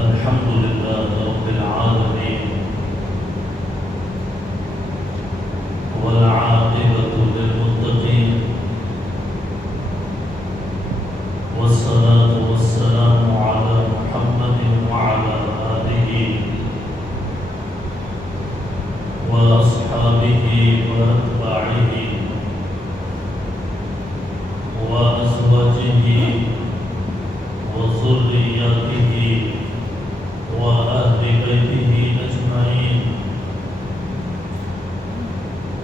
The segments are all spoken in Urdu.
الحمد لله رب العالمين والعاقبة للمتقين والصلاة والسلام على محمد وعلى آله وأصحابه وأتباعه وأزواجه وذرياته وأهل بيته أجمعين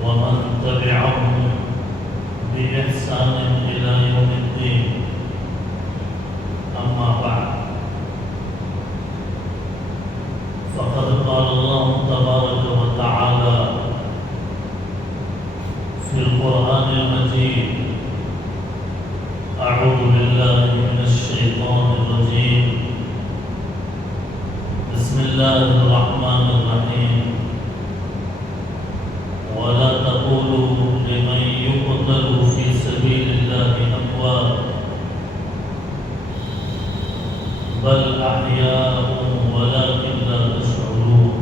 ومن تبعهم بإحسان إلى يوم الدين. أما بعد، فقد قال الله تبارك وتعالى في القرآن المجيد: أعوذ بالله من الشيطان الرجيم، بسم الله الرحمن الرحيم. ولا تقولوا لمن يقتل في سبيل الله أموات بل أحياء ولكن لا تشعرون.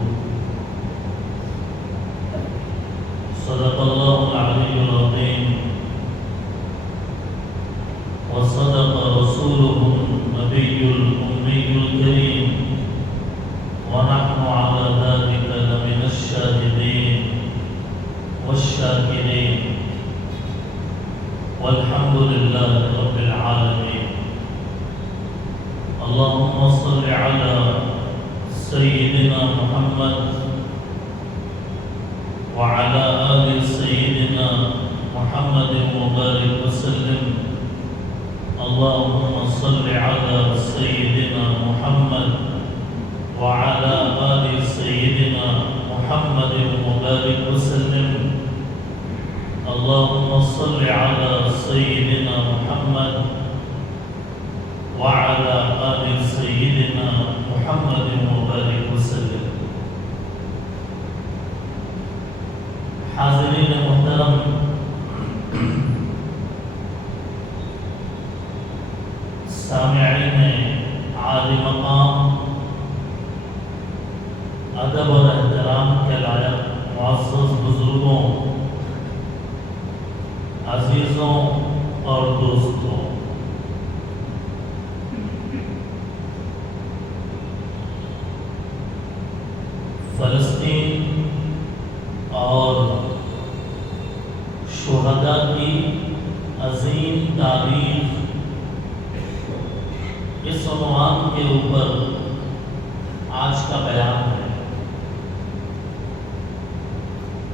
صدق الله العلي العظيم وصدق رسوله النبي الأمي الكريم، ونحن على ذلك لمن الشاهدين والشاكرين، والحمد لله رب العالمين. اللهم صل على سيدنا محمد وعلى آل سيدنا محمد وبارك وسلم. اللهم صل على سيدنا محمد وعلى آل سيدنا محمد وبارك وسلم. اللهم صل على سيدنا محمد وعلى آل سيدنا محمد وبارك وسلم. حاضرین محترم، سامعین عالی مقام، ادب اور احترام کے لائق معزز بزرگوں، عزیزوں اور دوستوں، فلسطین اور شہداء کی عظیم تاریخ، اس عنوان کے اوپر آج کا بیان ہے۔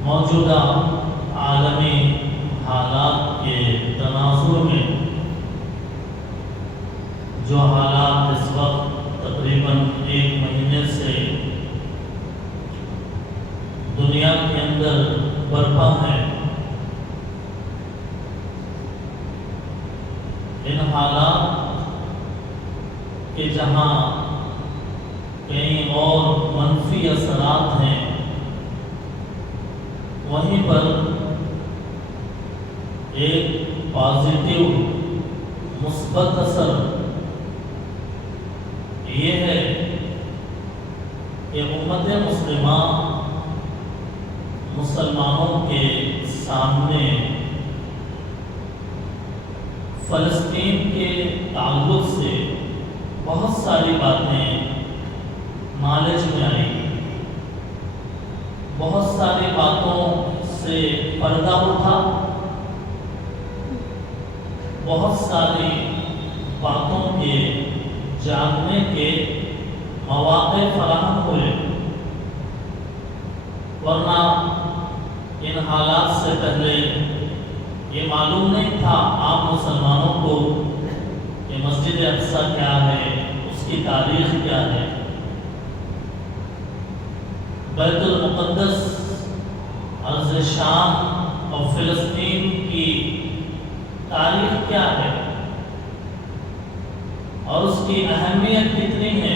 موجودہ عالمی حالات کے تناظر میں جو حالات اس وقت تقریباً 1 مہینے سے دنیا کے اندر برپا ہیں، ان حالات کہ جہاں کئی اور منفی اثرات ہیں، وہیں پر ایک پازیٹیو مثبت اثر یہ ہے کہ امت مسلمہ مسلمانوں کے سامنے فلسطین کے تعلق سے بہت ساری باتیں نالج میں آئی، بہت ساری باتوں سے پردہ اٹھا، بہت ساری باتوں کے جاننے کے مواقع فراہم ہوئے، ورنہ ان حالات سے پہلے یہ معلوم نہیں تھا عام مسلمانوں کو کہ مسجد اقصی کیا ہے، اس کی تاریخ کیا ہے، بیت المقدس، ارض شام اور فلسطین کی تاریخ کیا ہے اور اس کی اہمیت کتنی ہے،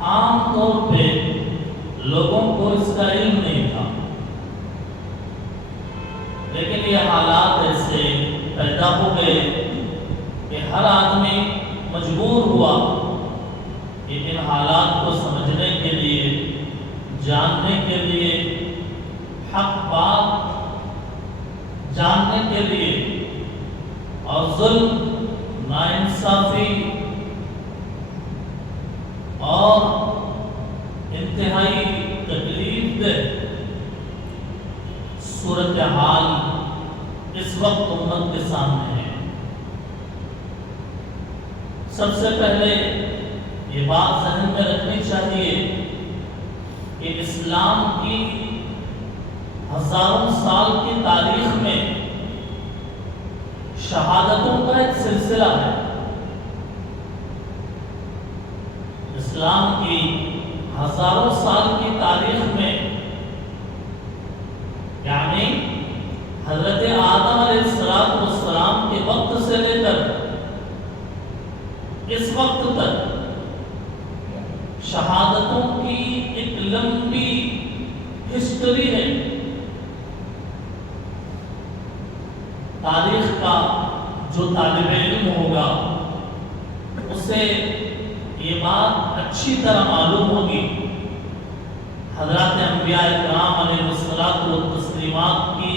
عام طور پہ لوگوں کو اس کا علم نہیں تھا۔ لیکن یہ حالات ایسے پیدا ہو گئے کہ ہر آدمی مجبور ہوا کہ ان حالات کو سمجھنے کے لیے، جاننے کے لیے، حق بات جاننے کے لیے اور ظلم، ناانصافی اور انتہائی تکلیف دہ صورتحال اس وقت امت کے سامنے ہے۔ سب سے پہلے یہ بات ذہن میں رکھنی چاہیے کہ اسلام کی ہزاروں سال کی تاریخ میں شہادتوں کا ایک سلسلہ ہے۔ اسلام کی ہزاروں سال کی تاریخ میں، یعنی حضرت آدم علیہ السلام کے وقت سے لے کر اس وقت تک شہادتوں کی ایک لمبی ہسٹری ہے۔ تاریخ کا جو طالب علم ہوگا اسے یہ بات اچھی طرح معلوم ہوگی، حضرات انبیاء کرام علیہ الصلوۃ والتسلیمات کی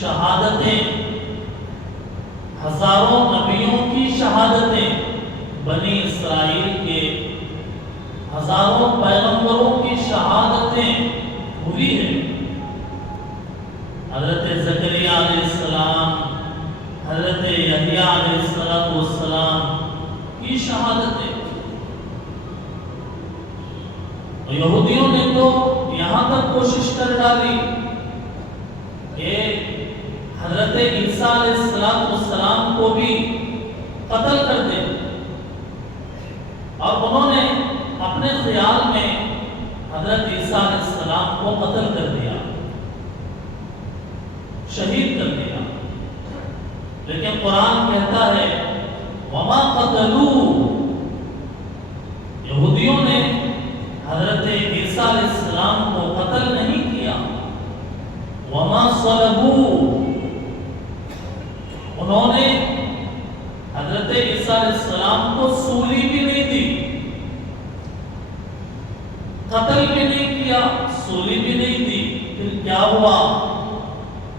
شہادتیں، ہزاروں نبیوں کی شہادتیں، بنی اسرائیل کے ہزاروں پیغمبروں کی شہادتیں ہوئی ہیں۔ حضرت زکریا علیہ السلام، حضرت یحییٰ علیہ السلام کی شہادتیں۔ یہودیوں نے تو یہاں تک کوشش کر ڈالی کہ حضرت عیسیٰ علیہ السلام کو بھی قتل کر دیں، اور انہوں نے اپنے خیال میں حضرت عیسیٰ علیہ السلام کو قتل کر دیا، شہید کر دیا۔ لیکن قرآن کہتا ہے وَمَا قَتَلُوهُ، یہودیوں نے حضرت عیسیٰ علیہ السلام کو قتل نہیں کیا۔ وَمَا صَلَبُوهُ، انہوں نے حضرت عیسیٰ علیہ السلام کو سولی بھی نہیں دی، قتل بھی نہیں کیا، سولی بھی نہیں دی۔ پھر کیا ہوا؟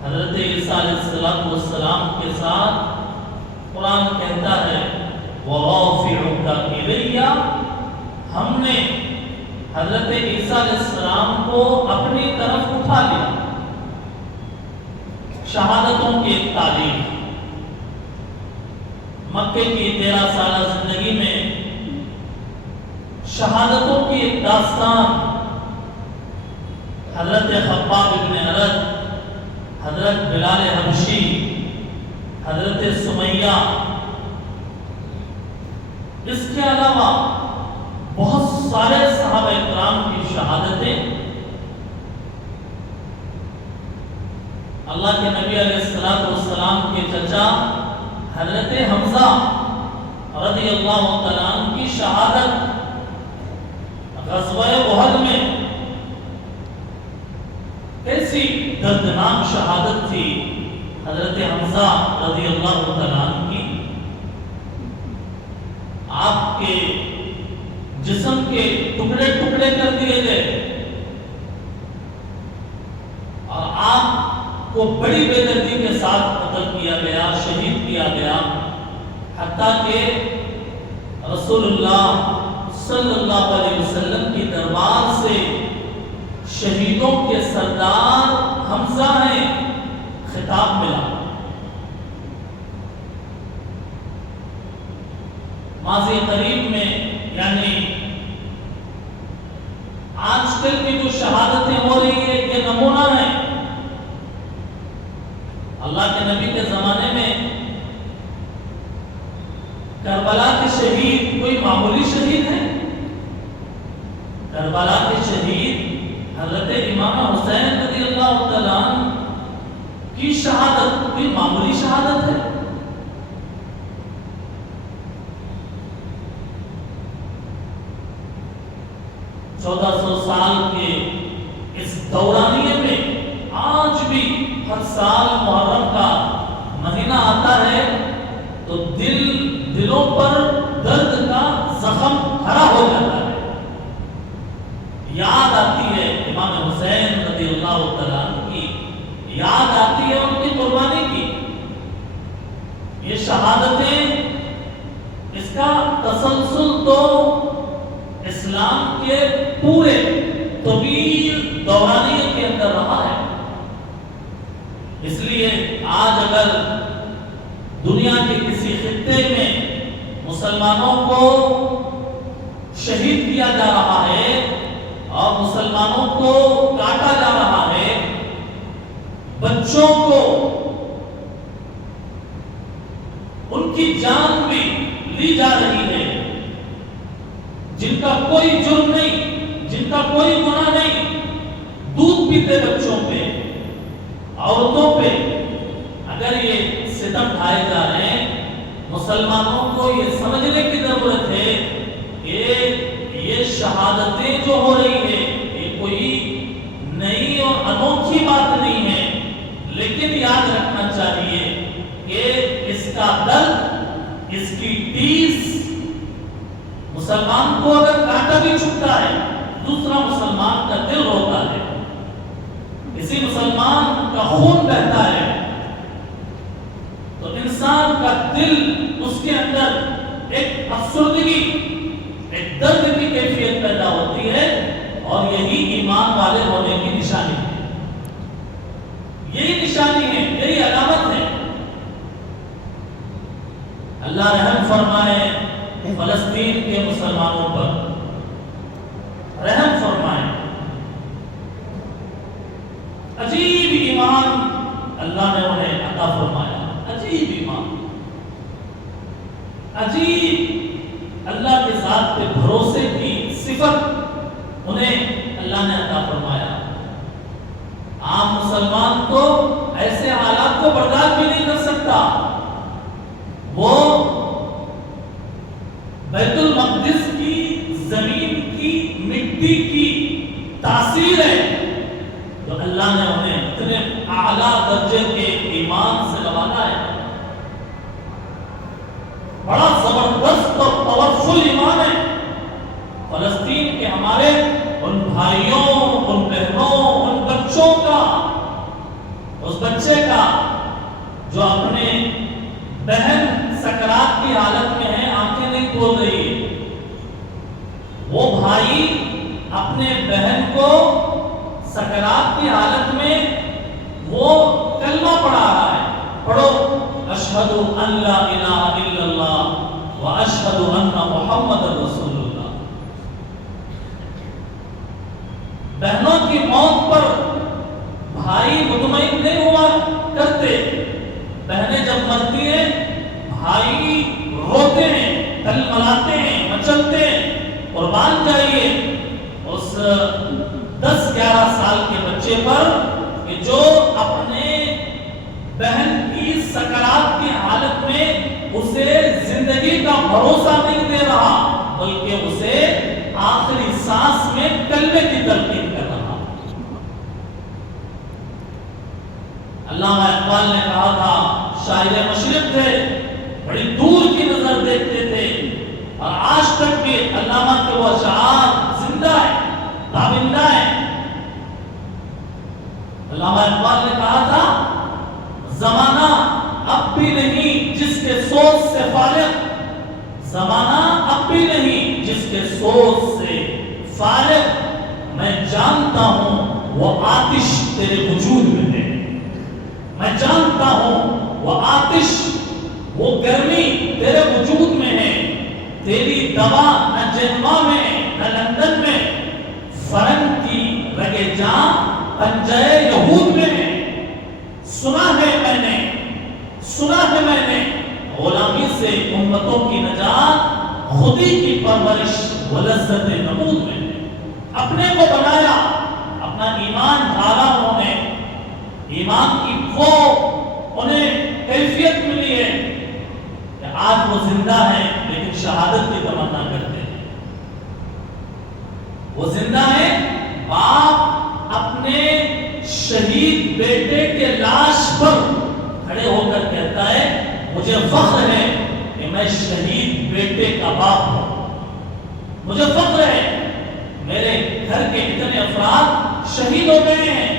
حضرت عیسیٰ علیہ السلام کے ساتھ قرآن کہتا ہے وَرَافِعُكَ إِلَيَّ، ہم نے حضرت عیسیٰ علیہ السلام کو اپنی طرف اٹھا لیا۔ شہادتوں کی ایک تاریخ، مکے کی 13 سالہ زندگی میں شہادتوں کی ایک داستان، حضرت خباب بن ارد، حضرت بلال حبشی، حضرت سمیہ، اس کے علاوہ بہت سارے صحابہ اکرام کی شہادتیں۔ اللہ کے نبی علیہ السلام کے چچا حضرت حمزہ رضی اللہ تعالیٰ عنہ کی شہادت غزوہ احد میں، کیسی دردناک شہادت تھی حضرت حمزہ رضی اللہ تعالیٰ عنہ کی۔ آپ کے جسم کے ٹکڑے ٹکڑے کر دیے گئے اور آپ کو بڑی بے دردی کے ساتھ قتل کیا گیا، شہید کیا گیا، حتیٰ کہ رسول اللہ صلی اللہ علیہ وسلم کی دربار سے شہیدوں کے سردار حمزہ ہیں خطاب ملا۔ ماضی قریب میں، یعنی آج کل کی جو شہادتیں ہو رہی ہیں یہ نمونہ ہے۔ اللہ کے نبی کے زمانے میں کربلا کے شہید کوئی معمولی شہید ہے؟ کربلا کے شہید حضرت امام حسین رضی اللہ تعالیٰ عنہ کی شہادت کوئی معمولی شہادت ہے؟ 1400 سال کے اس دورانیے میں آج بھی ہر سال محرم کا مہینہ آتا ہے تو دلوں پر درد کا زخم کھڑا ہو جاتا ہے۔ کے پورے طویل دورانیے کے اندر رہا ہے۔ اس لیے آج اگر دنیا کے کسی خطے میں مسلمانوں کو شہید کیا جا رہا ہے اور مسلمانوں کو کاٹا جا رہا ہے، بچوں کو ان کی جان بھی لی جا رہی ہے، جن کا کوئی جرم نہیں، جن کا کوئی گناہ نہیں، دودھ پیتے بچوں پہ، عورتوں پہ اگر یہ ستم ڈھائے جا رہے ہیں، مسلمانوں کو یہ سمجھنے کی ضرورت ہے کہ یہ شہادتیں جو ہو رہی ہے یہ کوئی نئی اور انوکھی بات نہیں ہے، لیکن یاد رکھنا چاہیے کہ اس کا درد، اس کی ٹیس مسلمان کو اگر کانٹا بھی چبھتا ہے، دوسرا مسلمان کا دل روتا ہے، کسی مسلمان کا خون بہتا ہے تو انسان کا دل، اس کے اندر ایک افسردگی، ایک درد کی کیفیت پیدا ہوتی ہے، اور یہی ایمان والے ہونے کی نشانی ہے، یہی نشانی ہے، یہی علامت ہے۔ اللہ رحم فرمائے فلسطین کے مسلمانوں پر، رحم فرمائے۔ عجیب ایمان اللہ نے انہیں عطا فرمایا، عجیب ایمان، عجیب اللہ کے ذات پہ بھروسے کی صفت انہیں اللہ نے عطا فرمایا۔ عام مسلمان تو ایسے حالات کو برداشت بھی نہیں کر سکتا، وہ بیت المقدس کی زمین کی مٹی کی تاثیر ہے تو اللہ نے انہیں اتنے اعلیٰ درجے کے ایمان سے نوازا ہے، بڑا زبردست اور پاورفل ایمان ہے۔ فلسطین کے ہمارے ان بھائیوں، ان بہنوں، ان بچوں کا، اس بچے کا جو اپنے بہن سکرات کی حالت میں ہے، آنکھیں نہیں کھول رہی ہے، وہ بھائی اپنے بہن کو سکرات کی حالت میں وہ کلمہ پڑھا رہا ہے، پڑھو اشہد ان لا الہ الا اللہ و اشہد ان محمد رسول اللہ۔ بہنوں کی موت پر بھائی مطمئن نہیں ہوا کرتے، بہنیں جب مرتی ہیں بھائی روتے ہیں، تلملاتے ہیں، مچلتے ہیں، قربان جائیے اس 10-11 سال کے بچے پر کہ جو اپنے بہن کی سکرات کی حالت میں اسے زندگی کا بھروسہ نہیں دے رہا، بلکہ اسے آخری سانس میں کلمے کی تلقین کر رہا۔ علامہ اقبال نے کہا تھا، شاعر مشرق تھے، بڑی دور کی نظر دیکھتے تھے، اور آج تک بھی علامہ کے وہ اشعار زندہ ہے، تابندہ ہے۔ علامہ اقبال نے کہا تھا، زمانہ اب بھی نہیں جس کے سوچ سے فارغ، زمانہ اب بھی نہیں جس کے سوچ سے فارغ، میں جانتا ہوں وہ آتش تیرے وجود میں ہے، میں جانتا ہوں وہ آتش، وہ گرمی تیرے وجود میں ہے، تیری دوا نہ جنما میں نہ لندن میں، فرنگ کی رگے جان پنجہ یہود میں ہے۔ سنا ہے میں نے غلامی سے امتوں کی نجات، خودی کی پرورش و لذت نمود میں ہے۔ اپنے کو بنایا، اپنا ایمان ڈھالا انہوں نے، ایمان کی وہ انہیں کیفیت ملی ہے کہ آج وہ زندہ ہیں لیکن شہادت کی تمنا کرتے ہیں۔ وہ زندہ ہیں، باپ اپنے شہید بیٹے کے لاش پر کھڑے ہو کر کہتا ہے، مجھے فخر ہے کہ میں شہید بیٹے کا باپ ہوں، مجھے فخر ہے میرے گھر کے اتنے افراد شہید ہو گئے ہیں۔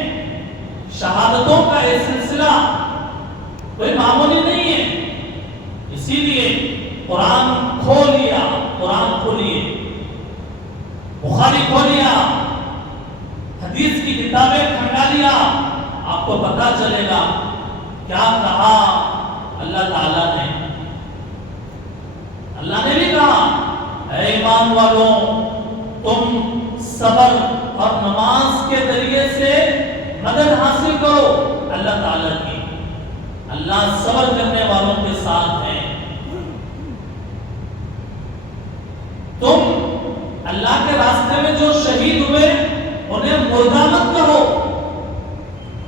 شہادتوں کا یہ سلسلہ کوئی معمولی نہیں ہے، اسی لیے قرآن کھولیے، بخاری قرآن کھولیا، حدیث کی کتابیں کھنگا لیا، آپ کو پتا چلے گا کیا کہا اللہ تعالیٰ نے۔ اللہ نے بھی کہا اے ایمان والوں تم صبر اور نماز کے ذریعے سے مدد حاصل کرو اللہ تعالیٰ کی، اللہ صبر کرنے والوں کے ساتھ ہے۔ تم اللہ کے راستے میں جو شہید ہوئے انہیں مردہ مت کہو،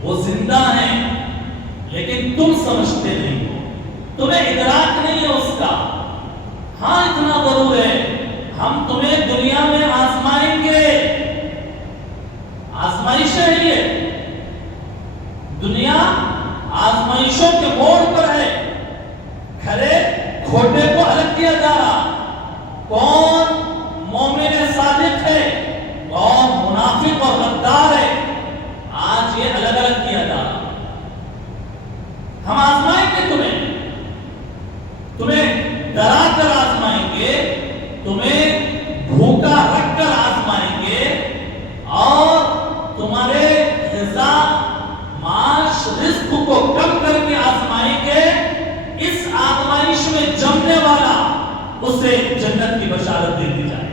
وہ زندہ ہیں لیکن تم سمجھتے نہیں ہو، تمہیں ادراک نہیں ہے اس کا۔ ہاں اتنا ضرور ہے ہم تمہیں دنیا میں آزمائیں گے، آزمائش ہے یہ دنیا، آزمائشوں کے موڑ پر ہے، کھرے کھوٹے کو الگ کیا جا رہا، کون مومن صادق ہے کون منافق اور غدار ہے، آج یہ الگ الگ کیا جا رہا۔ ہم آزمائیں گے تمہیں ڈرا کر آزمائیں گے، تمہیں بھوکا رکھ کر آزمائیں گے، اور تمہارے غذا معاش رزق کو کم کر کے آزمائیں گے۔ اس آزمائش میں جمنے والا اسے جنت کی بشارت دے دی جائے،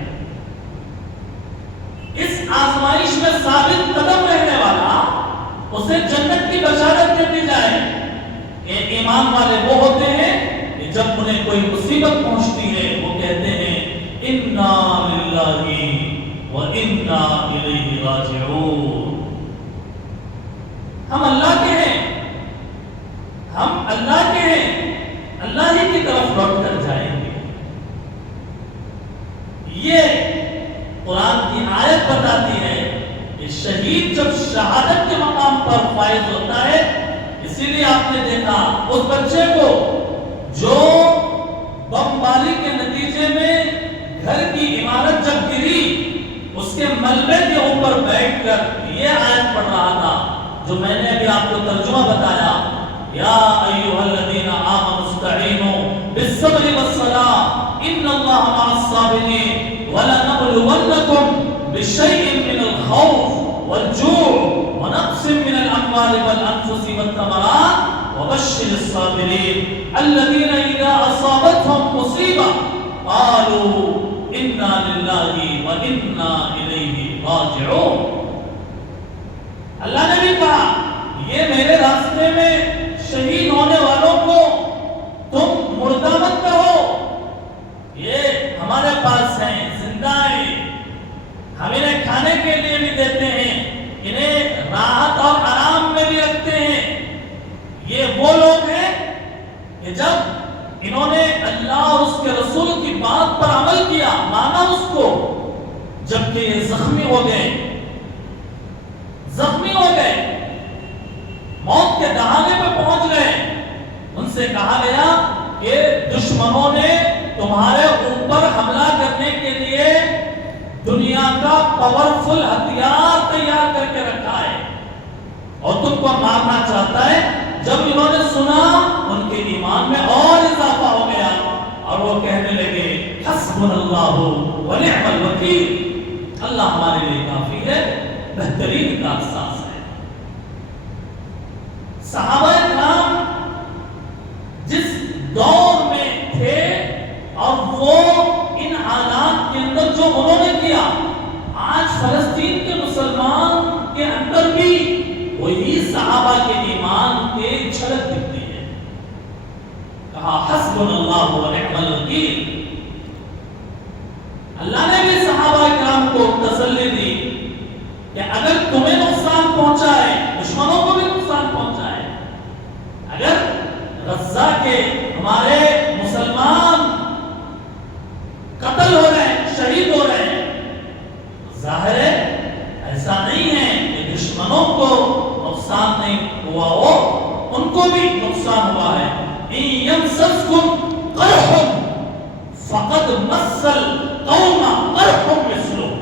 اس آزمائش میں ثابت قدم رہنے والا اسے جنت کی بشارت دے دی جائے۔ یہ ایمان والے وہ ہوتے ہیں کہ جب انہیں کوئی مصیبت پہنچتی ہے وہ کہتے ہیں انا للہ و انا الیہ راجعون، ہم اللہ کے ہیں، ہم اللہ کے ہیں، اللہ ہی کی طرف لوٹ کر جائیں گے۔ یہ قرآن کی آیت بتاتی ہے کہ شہید جب شہادت کے مقام پر فائز ہوتا ہے، اسی لیے آپ نے دیکھا اس بچے کو جو بمباری کے نتیجے میں گھر کی عمارت جب گری، اس کے ملبے کے اوپر بیٹھ کر یہ آیت پڑھ رہا تھا جو میں نے ابھی آپ کو ترجمہ بتایا، یا ایھا الذین آمنوا استعینوا بالصبر والصلاۃ ان اللہ مع الصابرین ولنبلونکم بشیء من الخوف والجوع ونقص من الاموال والانفس والثمرات وبشر الصابرین الذین اذا اصابتهم مصیبہ قالوا انا للہ وانا الیہ راجعون۔ اللہ نے بھی کہا یہ میرے راستے میں شہید ہونے والوں کو تم مردہ مت کہو، یہ ہمارے پاس ہیں، زندہ ہیں، ہم انہیں کھانے کے لیے بھی دیتے ہیں، انہیں راحت اور آرام میں بھی رکھتے ہیں۔ یہ وہ لوگ ہیں کہ جب انہوں نے اللہ اور اس کے رسول کی بات پر عمل کیا، مانا اس کو، جبکہ یہ زخمی ہو گئے، موت کے دہانے پہ پہنچ گئے، ان سے کہا گیا کہ دشمنوں نے تمہارے اوپر حملہ کرنے کے لیے دنیا کا پاورفل ہتھیار تیار کر کے رکھا ہے اور تم کو مارنا چاہتا ہے۔ جب انہوں نے سنا ان کے ایمان میں اور اضافہ ہو گیا اور وہ کہنے لگے حسبنا اللہ ونعم الوکیل، اللہ ہمارے لیے کافی ہے، بہترین کا احساس ہے۔ صحابہ کرام جس دور میں تھے اور وہ ان حالات کے اندر جو انہوں نے کیا، آج فلسطین کے مسلمان کے اندر بھی وہی صحابہ کے ایمان کے جھلک دکھتی ہے۔ کہا حسبنا اللہ ونعم الوکیل، اللہ نے بھی صحابہ کرام کو تسلی دی کہ اگر تمہیں نقصان پہنچا ہے، دشمنوں کو بھی نقصان پہنچا ہے، اگر غزہ کے ہمارے مسلمان قتل ہو رہے ہیں، شہید ہو رہے ہیں، ظاہر ہے ایسا نہیں ہے کہ دشمنوں کو نقصان نہیں ہوا ہو، ان کو بھی نقصان ہوا ہے۔ ان یمسسکم قرح فقد مس القوم قرح مثلہ،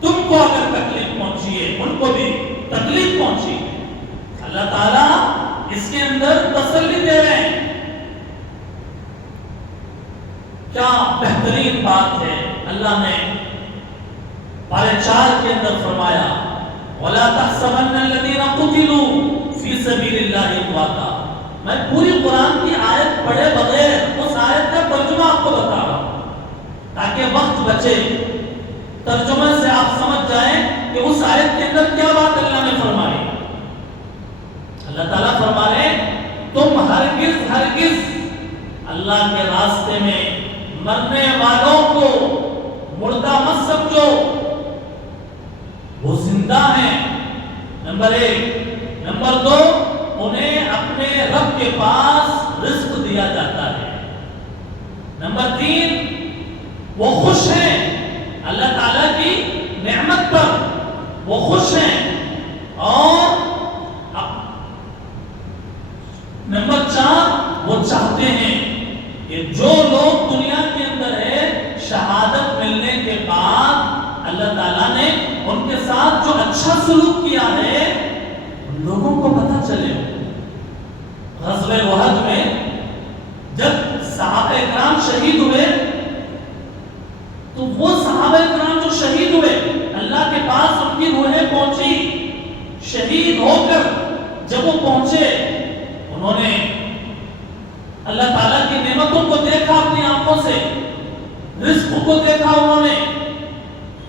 تم کو اگر تکلیف پہنچی ہے ان کو بھی تکلیف پہنچی ہے۔ اللہ تعالیٰ اس کے اندر تسلی دے رہے ہیں۔ کیا بہترین بات ہے، اللہ نے پارے 4 کے اندر فرمایا وَلَا تَحْسَبَنَّ الَّذِينَ قُتِلُوا فِي سَبِيلِ اللَّهِ أَمْوَاتًا۔ میں پوری قرآن کی آیت پڑھے بغیر اس آیت کا ترجمہ آپ کو بتا رہا ہوں تاکہ وقت بچے، ترجمے سے آپ سمجھ جائیں کہ اس آیت کے اندر کیا بات اللہ نے فرمائی۔ اللہ تعالیٰ فرما رہے تم ہرگز اللہ کے راستے میں مرنے والوں کو مردہ مت سمجھو، وہ زندہ ہیں، نمبر 1۔ نمبر 2، انہیں اپنے رب کے پاس رزق دیا جاتا ہے۔ نمبر 3، وہ خوش ہیں اللہ تعالیٰ کی نعمت پر، وہ خوش ہیں۔ اور نمبر 4، وہ چاہتے ہیں کہ جو لوگ دنیا کے اندر ہے شہادت ملنے کے بعد اللہ تعالیٰ نے ان کے ساتھ جو اچھا سلوک کیا ہے ان لوگوں کو پتہ چلے۔ غزوہ احد میں جب صحابہ اکرام شہید ہوئے تو وہ صحابہ اکرام جو شہید ہوئے اللہ کے پاس ان کی روحیں پہنچی، شہید ہو کر جب وہ پہنچے انہوں نے اللہ تعالیٰ کی نعمتوں کو دیکھا، اپنی آنکھوں سے رزق کو دیکھا، انہوں نے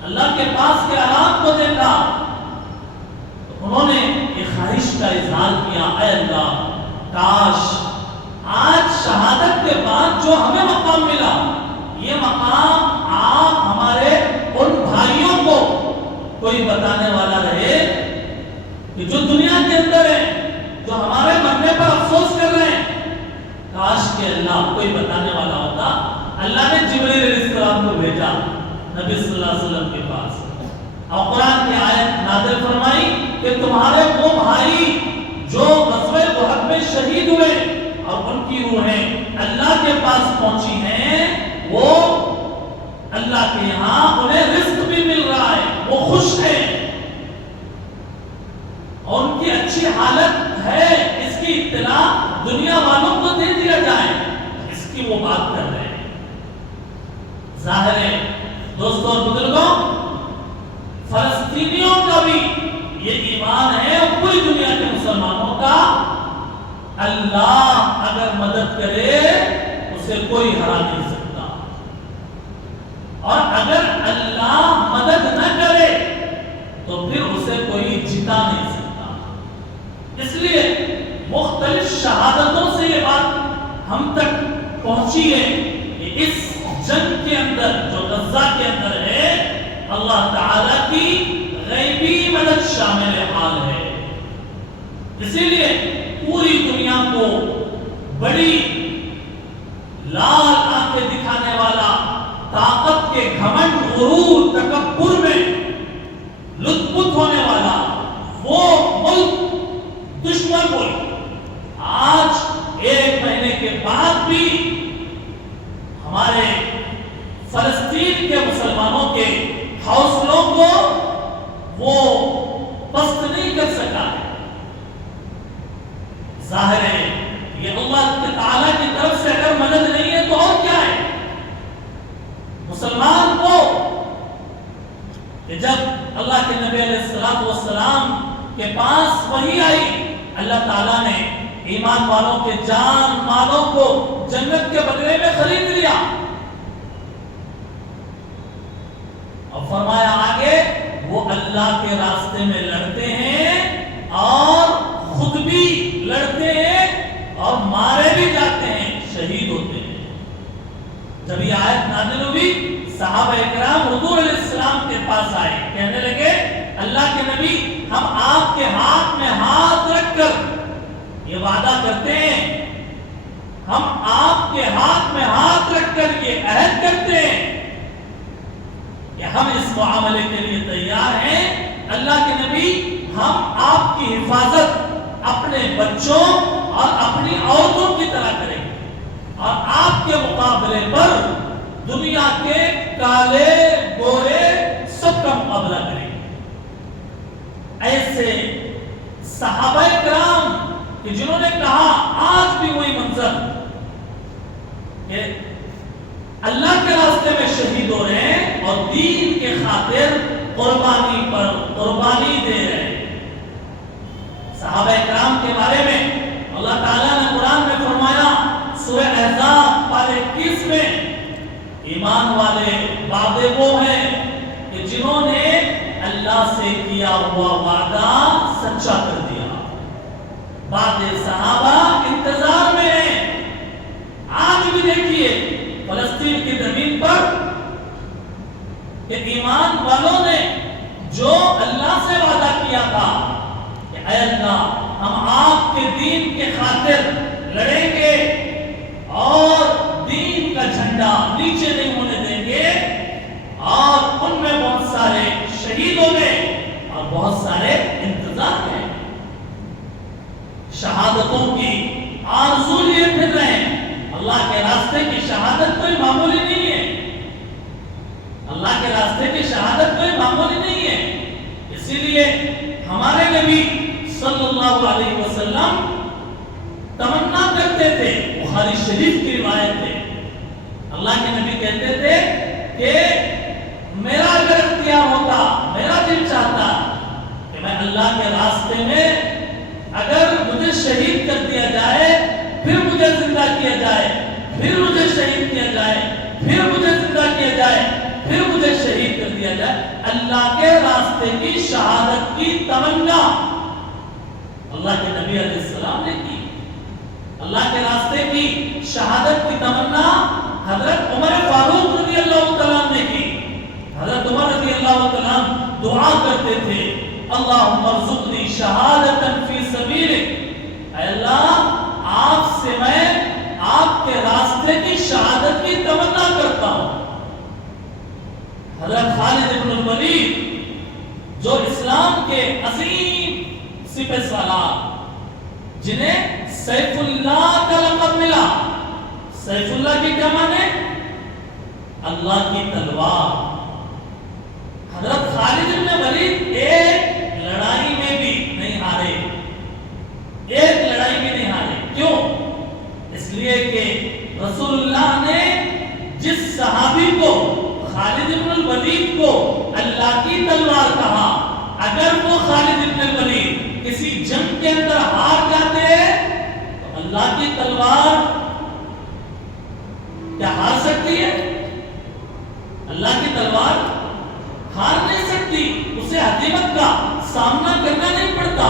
اللہ کے پاس کے آرام کو دیکھا، تو انہوں نے ایک خواہش کا اظہار کیا، اے اللہ کاش آج شہادت کے بعد جو ہمیں مقام ملا یہ مقام آپ ہمارے ان بھائیوں کو کوئی بتانے والا رہے کہ جو دنیا کے اندر ہے، جو ہمارے مرنے پر افسوس کر رہے ہیں، کاش کہ اللہ کوئی بتانے والا ہوتا۔ اللہ نے جبریل علیہ السلام کو بھیجا نبی صلی اللہ علیہ وسلم کے پاس، اور قرآن کی آیت نازل فرمائی کہ تمہارے وہ بھائی جو غزوہ احد میں شہید ہوئے اور ان کی روحیں اللہ کے پاس پہنچی ہیں، وہ اللہ کے یہاں انہیں رزق بھی مل رہا ہے، وہ خوش ہیں اور ان کی اچھی حالت ہے، اس کی اطلاع دنیا والوں کو دے دیا جائے، اس کی وہ بات کر رہے ہیں۔ ظاہر ہے دوستوں اور بزرگوں، فلسطینیوں کا بھی یہ ایمان ہے اور پوری دنیا کے مسلمانوں کا، اللہ اگر مدد کرے اسے کوئی ہرا نہیں سکتا، اور اگر اللہ مدد نہ کرے تو پھر اسے کوئی جتا نہیں سکتا۔ اس لیے مختلف شہادتوں سے یہ بات ہم تک پہنچی ہے کہ اس جنگ کے اندر جو غزہ کے اندر ہے اللہ تعالیٰ کی غیبی مدد شامل حال ہے۔ اسی لیے پوری دنیا کو بڑی لال آنکھیں دکھانے والا، طاقت کے گھمنڈ، غرور، تکبر میں لطف پت ہونے والا وہ ملک، دشمن ملک، آج 1 مہینے کے بعد بھی ہمارے فلسطین کے مسلمانوں کے حوصلوں کو وہ پست نہیں کر سکا ہے۔ ظاہر ہے یہ اللہ تعالیٰ کی طرف سے اگر مدد نہیں ہے تو اور کیا ہے؟ مسلمان کو کہ جب اللہ کے نبی علیہ السلام کے پاس وحی آئی، اللہ تعالیٰ نے ایمان والوں کے جان مالوں کو جنت کے بدلے میں خرید لیا، اور فرمایا آگے وہ اللہ کے راستے میں لڑتے ہیں اور خود بھی لڑتے ہیں اور مارے بھی جاتے ہیں، شہید ہوتے ہیں۔ جب یہ آیت نازل ہوئی صحابہ اکرام حضور علیہ السلام کے پاس آئے، کہنے لگے اللہ کے نبی ہم آپ کے ہاتھ میں ہاتھ رکھ کر یہ وعدہ کرتے ہیں، ہم آپ کے ہاتھ میں ہاتھ رکھ کر یہ عہد کرتے ہیں کہ ہم اس معاملے کے لیے تیار ہیں، اللہ کے نبی ہم آپ کی حفاظت اپنے بچوں اور اپنی عورتوں کی طرح کریں گے، اور آپ کے مقابلے پر دنیا کے کالے گورے سب کا مقابلہ کریں گے۔ ایسے صحابہ کرام کہ جنہوں نے کہا، آج بھی وہی منظر کہ اللہ کے راستے میں شہید ہو رہے ہیں اور دین کے خاطر قربانی پر قربانی دے رہے ہیں۔ صحابہ اکرام کے بارے میں اللہ تعالیٰ نے قرآن میں فرمایا سورہ احزاب پارہ 21 میں، ایمان والے وعدے وہ ہیں کہ جنہوں نے اللہ سے کیا ہوا وعدہ سچا کر دیا۔ بعد صحابہ انتظار میں ہیں۔ آج بھی دیکھیے فلسطین کی زمین پر کہ ایمان والوں نے جو اللہ سے وعدہ کیا تھا کہ اے اللہ ہم آپ کے دین کے خاطر لڑیں گے اور دین کا جھنڈا نیچے نہیں ہونے دیں گے، اور ان میں بہت سارے شہید ہو گئے اور بہت سارے انتظار میں شہادتوں کی آرزو لیے پھر رہے ہیں۔ اللہ کے راستے کی شہادت کوئی معمولی نہیں ہے، اللہ کے راستے کی شہادت کوئی معمولی نہیں ہے۔ اسی لیے ہمارے نبی صلی اللہ علیہ وسلم تمنا کرتے تھے، بخاری شریف کی روایت ہے، اللہ کے نبی کہتے تھے کہ میرا اگر اختیار ہوتا، میرا دل چاہتا کہ میں اللہ کے راستے میں اگر مجھے شہید کر دیا جائے، پھر مجھے زندہ کیا جائے، پھر مجھے شہید کیا جائے، پھر مجھے زندہ کیا جائے، پھر مجھے شہید کر دیا جائے، اللہ کے راستے کی شہادت کی تمنا اللہ کے نبی علیہ السلام نے کی۔ اللہ کے راستے کی شہادت کی تمنا حضرت عمر فاروق رضی اللہ تعالیٰ نے کی۔ حضرت عمر رضی اللہ تعالیٰ دعا کرتے تھے، اللہم ارزقنی شہادتا فی سبیلک، اے اللہ آپ سے میں آپ کے راستے کی شہادت کی تمنا کرتا ہوں۔ حضرت خالد بن الولید جو اسلام کے عظیم سپہ سالار، جنہیں سیف اللہ کا لقب ملا، سیف اللہ کی کیا معنی؟ اللہ کی تلوار۔ حضرت خالد بن ولید ایک لڑائی میں بھی نہیں ہارے، ایک لڑائی میں نہیں ہارے۔ کیوں؟ اس لیے کہ رسول اللہ نے جس صحابی کو خالد بن الولید کو اللہ کی تلوار کہا، اگر وہ خالد بن الولید کسی جنگ کے اندر ہار جاتے تو اللہ کی تلوار کیا ہار سکتی ہے؟ اللہ کی تلوار ہار نہیں سکتی، اسے ہزیمت کا سامنا کرنا نہیں پڑتا۔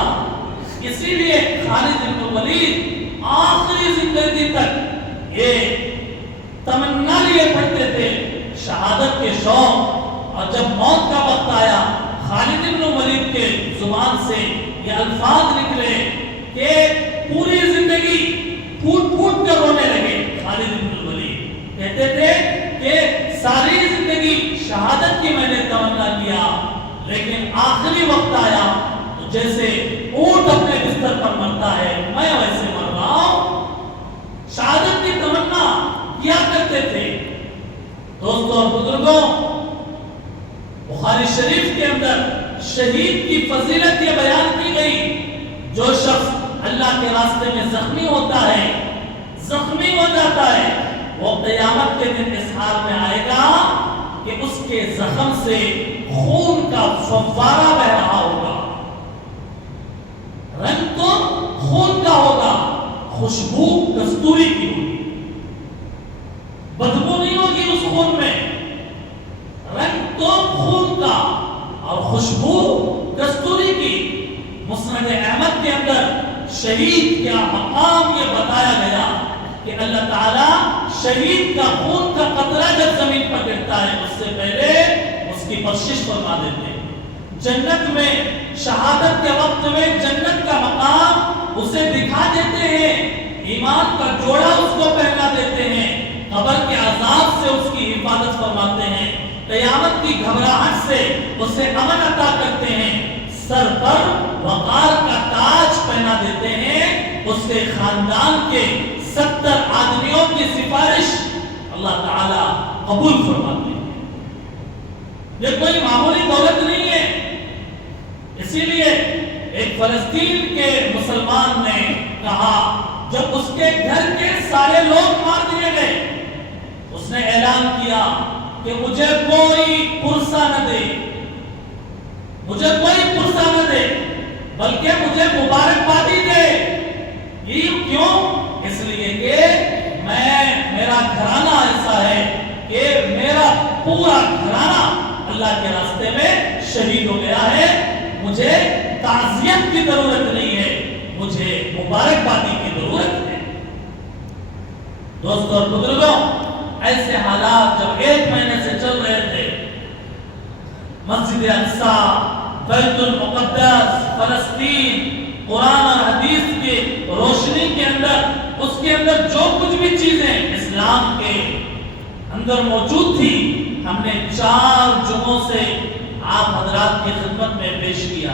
اسی لیے خالد بن الولید آخری زندگی تک یہ تمنا لیے پڑھتے تھے شہادت کے شوق، اور جب موت کا وقت آیا خالد بن الولید کے زبان سے یہ الفاظ نکلے کہ پوری زندگی پھوٹ پھوٹ کر رونے لگے۔ خالد بن الولید کہتے تھے کہ ساری زندگی شہادت کی میں نے تمنا کیا، لیکن آخری وقت آیا تو جیسے اونٹ اپنے بستر پر مرتا ہے میں ویسے مر رہا ہوں۔ شہادت کی تمنا کیا کرتے تھے۔ دوستوں اور بزرگوں، بخاری شریف کے اندر شہید کی فضیلت یہ بیان کی گئی، جو شخص اللہ کے راستے میں زخمی ہوتا ہے، زخمی ہو جاتا ہے، وہ قیامت کے دن اس حال میں آئے گا کہ اس کے زخم سے خون کا فوارہ بہ رہا ہوگا، رنگ تو خون کا ہوگا، خوشبو کستوری کی ہوگی، بدبو نہیں ہوگی اس خون میں، رنگ تو خون کا اور خوشبو کستوری کی۔ مسند احمد کے اندر شہید کا مقام یہ بتایا گیا کہ اللہ تعالیٰ شہید کا خون کا قطرہ جب زمین پر گرتا ہے اس سے پہلے اس کی بخشش فرما دیتے ہیں۔ جنت میں شہادت کے وقت میں جنت کا مقام اسے دکھا دیتے ہیں، ایمان کا جوڑا اس کو پہنا دیتے ہیں، قبر کے عذاب سے اس کی حفاظت فرماتے ہیں، قیامت کی گھبراہٹ سے اسے امن عطا کرتے ہیں، سر پر وقار کا تاج پہنا دیتے ہیں، اس کے خاندان کے 70 آدمیوں کی سفارش اللہ تعالیٰ قبول فرماتے ہیں۔ یہ کوئی معمولی دولت نہیں ہے۔ اسی لیے ایک فلسطین کے مسلمان نے کہا جب اس کے گھر کے سارے لوگ مار دیے گئے، اس نے اعلان کیا کہ مجھے کوئی پرسہ نہ دے، مجھے کوئی پرسہ نہ دے بلکہ مجھے مبارکبادی دے. یہ کیوں؟ اس لیے کہ میرا گھرانہ ایسا ہے کہ میرا پورا گھرانہ اللہ کے راستے میں شہید ہو گیا ہے. مجھے تعزیت کی ضرورت نہیں ہے, مجھے مبارکبادی کی ضرورت ہے. دوستوں اور بزرگوں, ایسے حالات جب 1 مہینے سے چل رہے تھے, مسجد اقصی, بیت المقدس, فلسطین, قرآن اور حدیث کی روشنی کے اندر, اس کے اندر جو کچھ بھی چیزیں اسلام کے اندر موجود تھی, ہم نے 4 جمعوں سے آپ حضرات کی خدمت میں پیش کیا.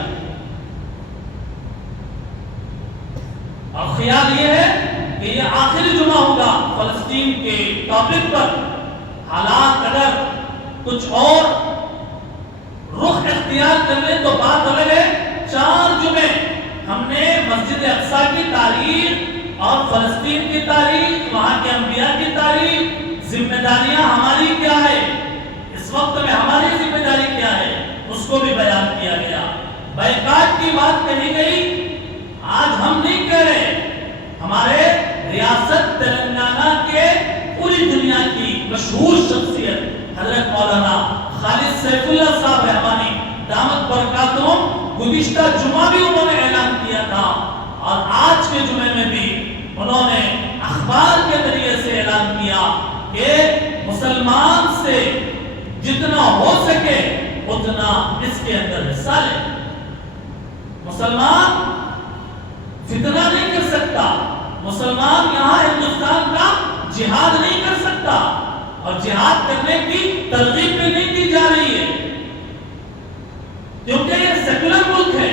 اور خیال یہ ہے کہ یہ آخری جمعہ ہوگا فلسطین کے ٹاپک پر. حالات اگر کچھ اور رخ اختیار کر لیں تو بات الگ ہے. 4 جمعے ہم نے مسجد اقصی کی تاریخ اور فلسطین کی تاریخ, وہاں کے انبیاء کی تاریخ, ذمہ داریاں ہماری کیا ہے, اس وقت میں ہماری ذمہ داری کیا ہے, اس کو بھی بیان کیا گیا. بائیکاٹ کی بات کہی گئی. آج ہم نہیں کہہ رہے, ہمارے ریاست تلنگانہ کے پوری دنیا کی مشہور شخصیت حضرت مولانا خالد سیف اللہ صاحب رحمانی دامت برکاتہم, گزشتہ جمعہ بھی انہوں نے اعلان کیا تھا, اور آج کے جمعے میں بھی انہوں نے اخبار کے ذریعے سے اعلان کیا کہ مسلمان سے جتنا ہو سکے اتنا اس کے اندر حصہ لے. مسلمان فتنہ نہیں کر سکتا, مسلمان یہاں ہندوستان کا جہاد نہیں کر سکتا, اور جہاد کرنے کی ترغیب بھی نہیں دی جا رہی ہے, کیونکہ یہ سیکولر ملک ہے.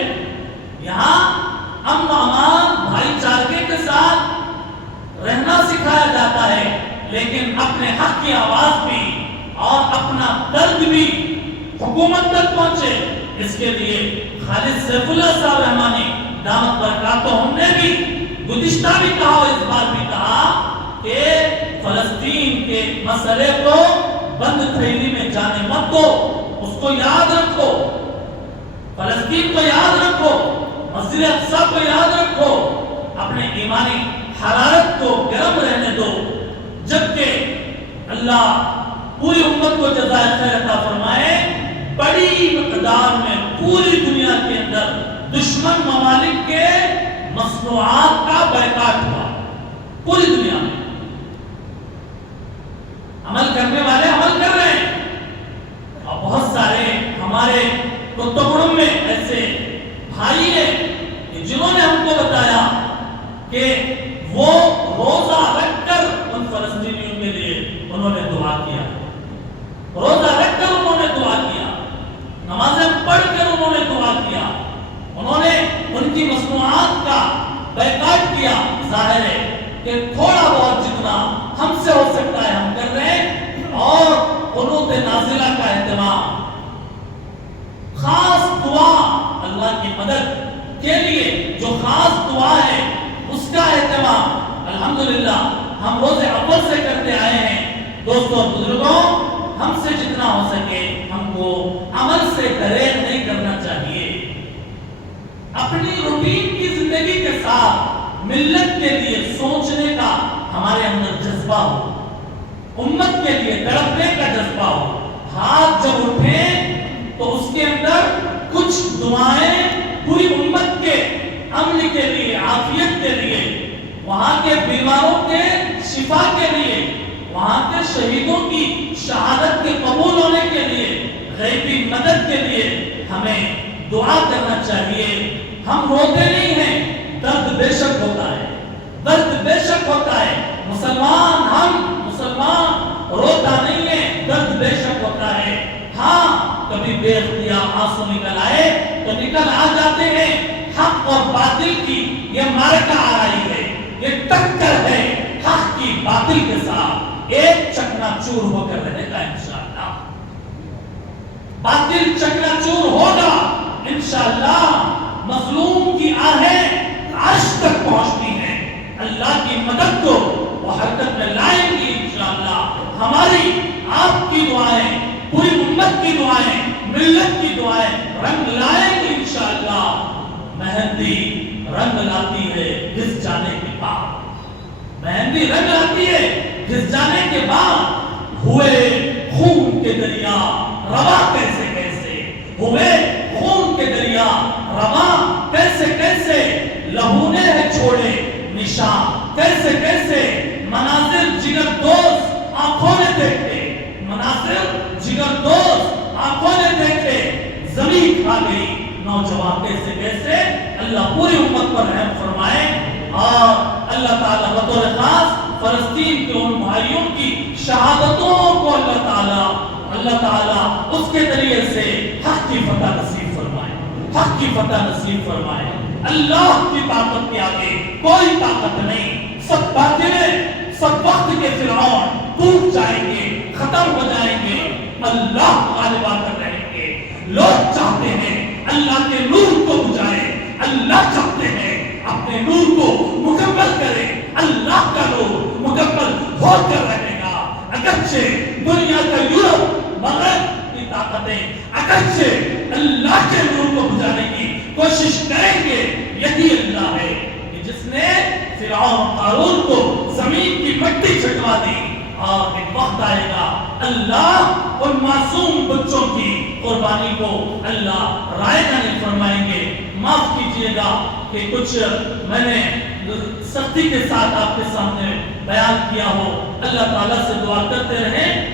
یہاں امن و امان, بھائی چارگی کے ساتھ رہنا سکھایا جاتا ہے, لیکن اپنے حق کی آواز بھی اور اپنا درد بھی حکومت تک پہنچے, اس کے لیے خالد سیف اللہ صاحب رحمانی دامت برکاتہم نے بھی گزشتہ بھی کہا اور اس بار بھی کہا کہ فلسطین کے مسئلے کو بند تھیلی میں جانے مت دو, اس کو یاد رکھو, فلسطین کو یاد رکھو, مسجد اقصی کو یاد رکھو, اپنے ایمانی حرارت کو گرم رہنے دو, جبکہ اللہ پوری امت کو جزائے خیر عطا فرمائے. بڑی مقدار میں پوری دنیا کے اندر دشمن ممالک کے مصنوعات کا بائیکاٹ ہوا, پوری دنیا میں. عمل کرنے والے عمل کر رہے ہیں, اور بہت سارے ہمارے کتبڑوں میں ایسے بھائی ہیں جنہوں نے ہم کو بتایا کہ وہ روزہ رکھ کر ان فلسطینیوں کے لیے انہوں نے دعا کیا, روزہ رکھ کر انہوں نے دعا کیا, نمازیں پڑھ کر انہوں نے دعا کیا, انہوں نے ان کی مصنوعات کا بائیکاٹ کیا. ظاہر ہے کہ تھوڑا بہت جتنا ہم سے ہو سکتا ہے ہم کر رہے ہیں, اور قنوت نازلہ کا اہتمام, خاص دعا اللہ کی مدد کے لیے جو خاص دعا ہے اس کا اہتمام الحمدللہ ہم روز اول سے کرتے آئے ہیں. دوستوں اور بزرگوں, ہم سے جتنا ہو سکے ہم کو عمل سے گریز نہیں کرنا چاہیے. اپنی روٹین کی زندگی کے ساتھ ملت کے لیے سوچنے کا ہمارے اندر جذبہ ہو, امت کے لیے تڑپنے کا جذبہ ہو. ہاتھ جب اٹھیں تو اس کے اندر کچھ دعائیں پوری امت کے امن کے لیے, عافیت کے لیے, وہاں کے بیماروں کے شفا کے لیے, وہاں کے شہیدوں کی شہادت کے قبول ہونے کے لیے, غیبی مدد کے لیے ہمیں دعا کرنا چاہیے. ہم روتے نہیں ہیں, درد بے شک ہوتا ہے, درد بے شک ہوتا ہے. مسلمان روتا نہیں ہے, درد بے شک ہوتا ہے. ہاں کبھی بے اختیار آنسو نکل آئے تو نکل آ جاتے ہیں. حق اور باطل کی یہ معرکہ آ رہی ہے, یہ ٹکر ہے حق کی باطل کے ساتھ, ایک چکنا چور ہو کر رہنے کا انشاءاللہ. باطل چکنا چور ہوگا انشاءاللہ. مظلوم کی آہیں عرش تک پہنچنی ہے, اللہ کی مدد کو وہ حرکت میں لائیں گی انشاءاللہ. ہماری آپ کی دعائیں, پوری امت کی دعائیں ملت کی دعائیں رنگ لائیں گی انشاءاللہ۔ مہندی رنگ لاتی ہے گھس جانے کے بعد، مہندی رنگ لاتی ہے گھس جانے کے بعد۔ ہوئے خون کے دریا روا کیسے کیسے، ہوئے خون کے دریا روا کیسے کیسے، لہو نے ہے چھوڑے نشان کیسے کیسے، مناظر جگر دوست آنکھوں نے دیکھے، مناظر جگر دوست آنکھوں نے دیکھے، زمین کھا گئی نوجوان کیسے کیسے۔ اللہ پوری امت پر رحم فرمائے، اور اللہ تعالیٰ بطور خاص فلسطین کے ان بھائیوں کی شہادتوں کو اللہ تعالیٰ اس کے ذریعے سے حق کی فتح نصیب فرمائے، حق کی فتح نصیب فرمائے۔ اللہ کی طاقت کے آگے کوئی طاقت نہیں، سب باطلیں، سب وقت کے فرعون ٹوٹ جائیں گے، ختم ہو جائیں گے، اللہ غالب آ کر رہیں گے۔ لوگ چاہتے ہیں اللہ کے نور کو بجھائے، اللہ چاہتے ہیں اپنے نور کو مکمل کرے، اللہ کا نور مکمل ہو کر رہے گا۔ اگرچہ دنیا کا یورپ مغرب کی طاقتیں اگرچہ اللہ کے نور کو بجھانے کی کوشش کریں گے، یہی اللہ ہے کہ جس نے فرعون قارون کو زمین کی مٹی چھٹوا دی، اور ایک وقت آئے گا اللہ ان معصوم بچوں کی قربانی کو اللہ رائے نہیں فرمائیں گے۔ معاف کیجئے گا کہ کچھ میں نے سختی کے ساتھ آپ کے سامنے بیان کیا ہو۔ اللہ تعالیٰ سے دعا کرتے رہیں